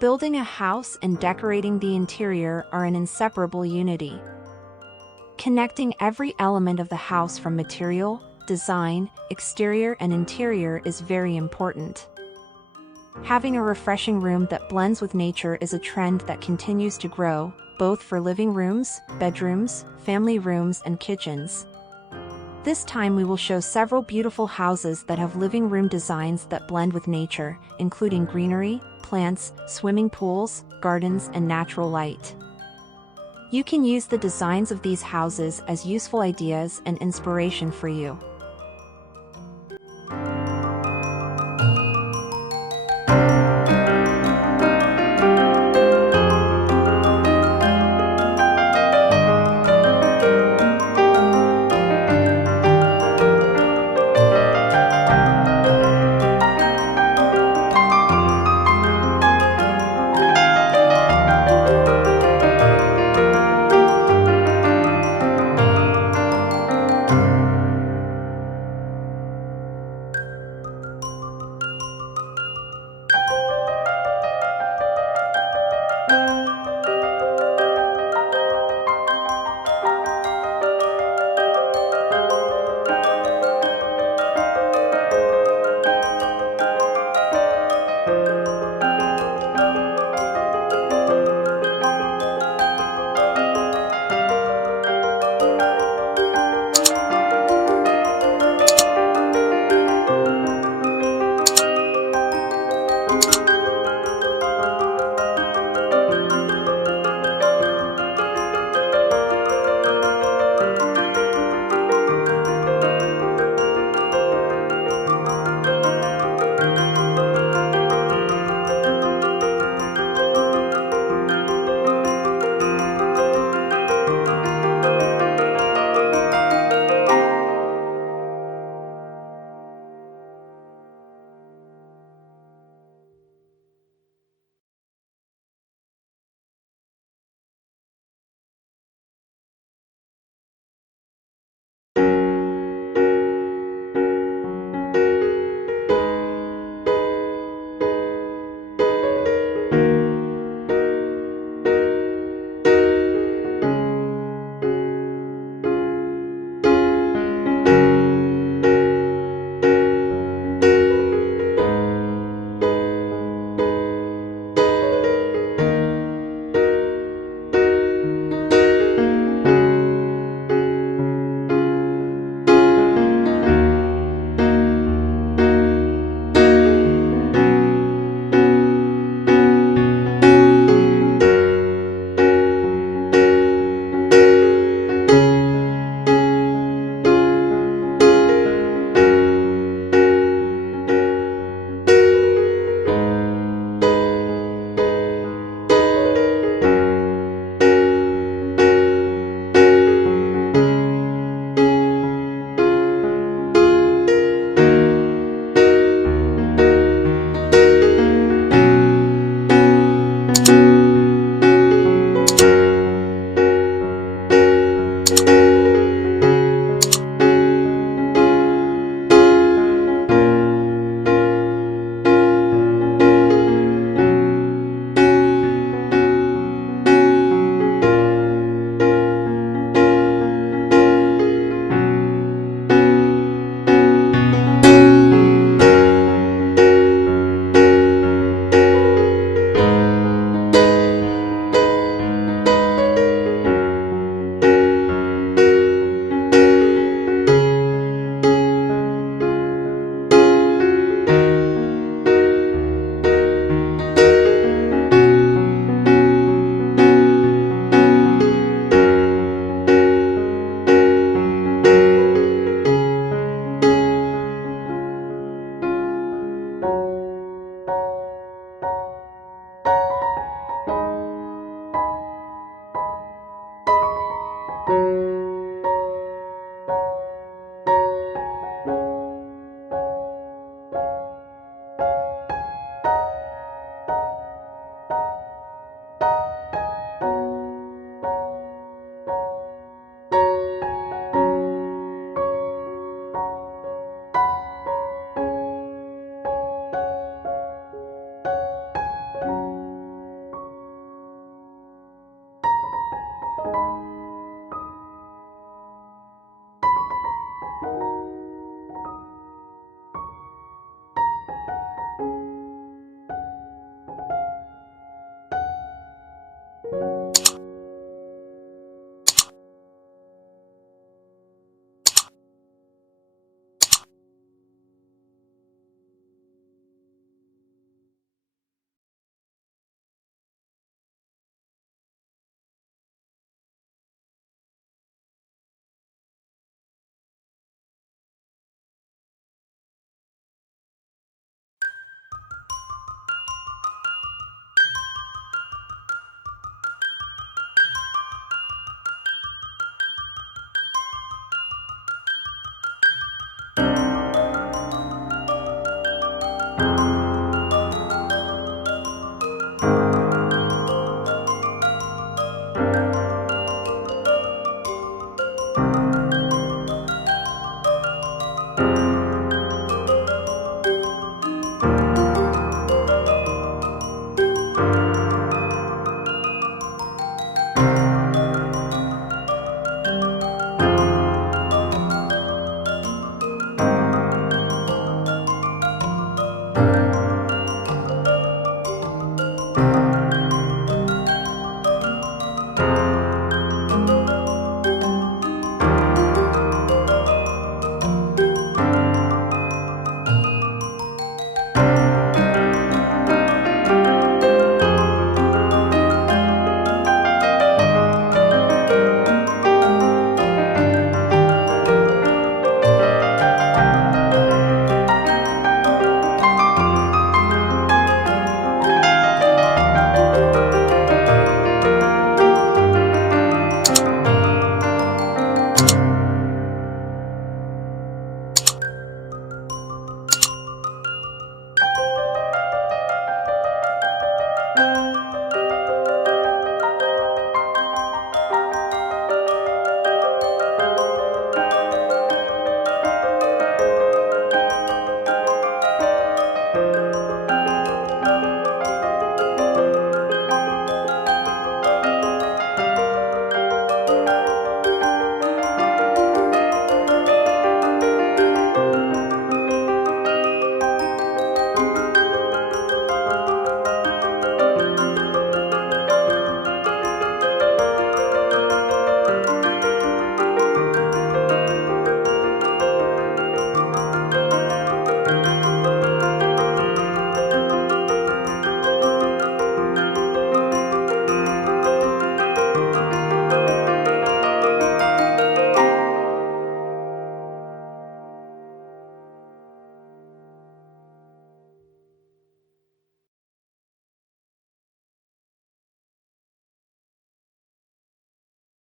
Building a house and decorating the interior are an inseparable unity. Connecting every element of the house from material, design, exterior and interior is very important. Having a refreshing room that blends with nature is a trend that continues to grow, both for living rooms, bedrooms, family rooms and kitchens. This time we will show several beautiful houses that have living room designs that blend with nature, including greenery, plants, swimming pools, gardens and natural light. You can use the designs of these houses as useful ideas and inspiration for you.